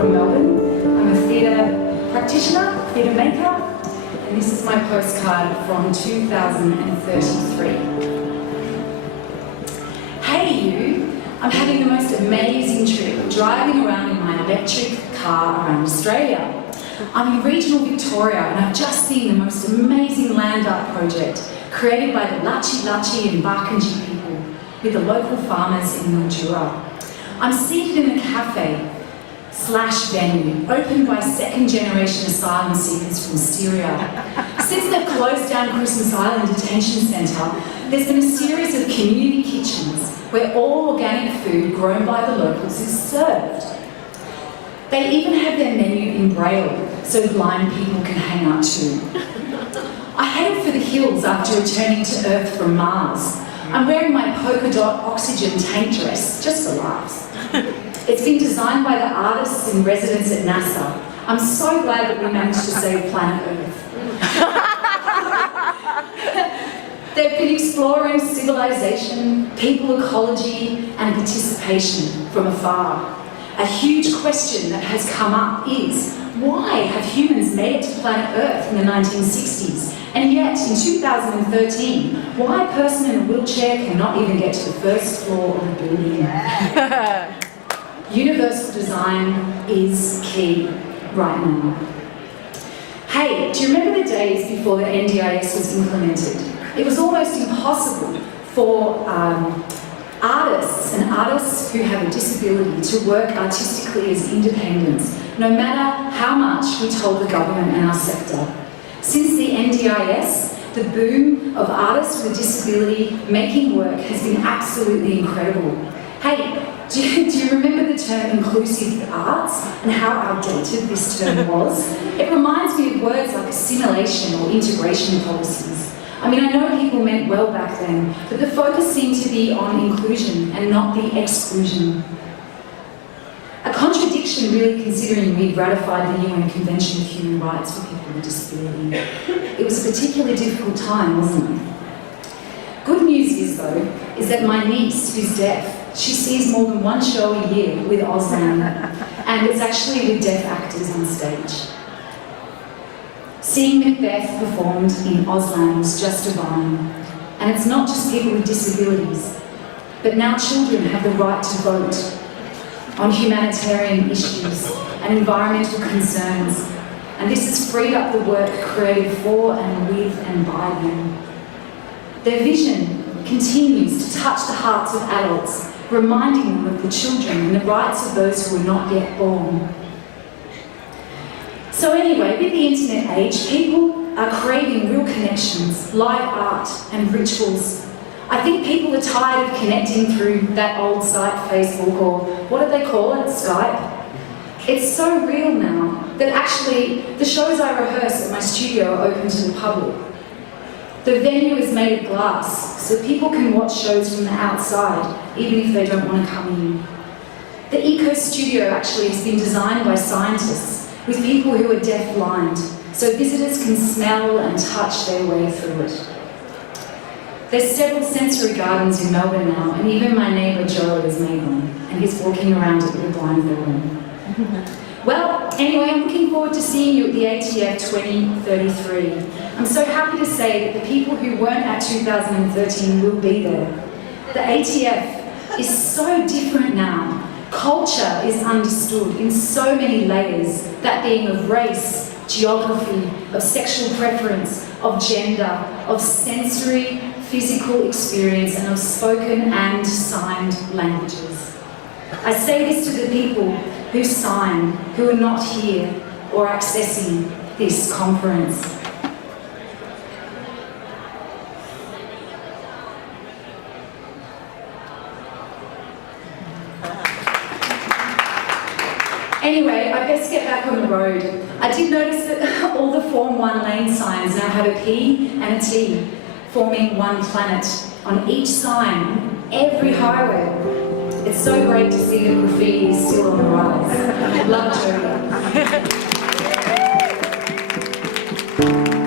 from Melbourne. I'm a theatre practitioner, theatre maker, and this is my postcard from 2033. Hey you, I'm having the most amazing trip, driving around in my electric car around Australia. I'm in regional Victoria and I've just seen the most amazing land art project created by the Lachi and Barkindji people with the local farmers in Mildura. I'm seated in a cafe/venue opened by second-generation asylum seekers from Syria. Since they've closed down Christmas Island Detention Centre, there's been a series of community kitchens where all organic food grown by the locals is served. They even have their menu in Braille, so blind people can hang out too. I headed for the hills after returning to Earth from Mars. I'm wearing my polka dot oxygen tank dress, just for laughs. It's been designed by the artists in residence at NASA. I'm so glad that we managed to save planet Earth. They've been exploring civilization, people ecology, and participation from afar. A huge question that has come up is, why have humans made it to planet Earth in the 1960s? And yet, in 2013, why a person in a wheelchair cannot even get to the first floor of a building? Universal design is key right now. Hey, do you remember the days before the NDIS was implemented? It was almost impossible for artists and artists who have a disability to work artistically as independents, no matter how much we told the government and our sector. Since the NDIS, the boom of artists with a disability making work has been absolutely incredible. Hey, do you remember the term inclusive arts and how outdated this term was? It reminds me of words like assimilation or integration policies. I mean, I know people meant well back then, but the focus seemed to be on inclusion and not the exclusion. A contradiction, really, considering we'd ratified the UN Convention of Human Rights for people with disability. It was a particularly difficult time, wasn't it? Good news is, though, is that my niece, who's deaf, she sees more than one show a year with Auslan, and it's actually with deaf actors on stage. Seeing Macbeth performed in Auslan was just divine. And it's not just people with disabilities, but now children have the right to vote on humanitarian issues and environmental concerns. And this has freed up the work created for and with and by them. Their vision continues to touch the hearts of adults, reminding them of the children and the rights of those who are not yet born. So anyway, with the internet age, people are craving real connections, live art and rituals. I think people are tired of connecting through that old site, Facebook, or what do they call it, Skype? It's so real now that actually the shows I rehearse at my studio are open to the public. The venue is made of glass, so people can watch shows from the outside, even if they don't want to come in. The Eco Studio actually has been designed by scientists with people who are deaf-blind, so visitors can smell and touch their way through it. There's several sensory gardens in Melbourne now, and even my neighbour Joe has made one, and he's walking around it with a blindfold on. Well, anyway, I'm looking forward to seeing you at the ATF 2033. I'm so happy to say that the people who weren't at 2013 will be there. The ATF is so different now. Culture is understood in so many layers, that being of race, geography, of sexual preference, of gender, of sensory, physical experience, and of spoken and signed languages. I say this to the people who sign, who are not here or accessing this conference. Anyway, I best get back on the road. I did notice that all the Form 1 lane signs now have a P and a T, forming one planet on each sign, every highway. It's so great to see that graffiti is still on the rise. Love Jodee.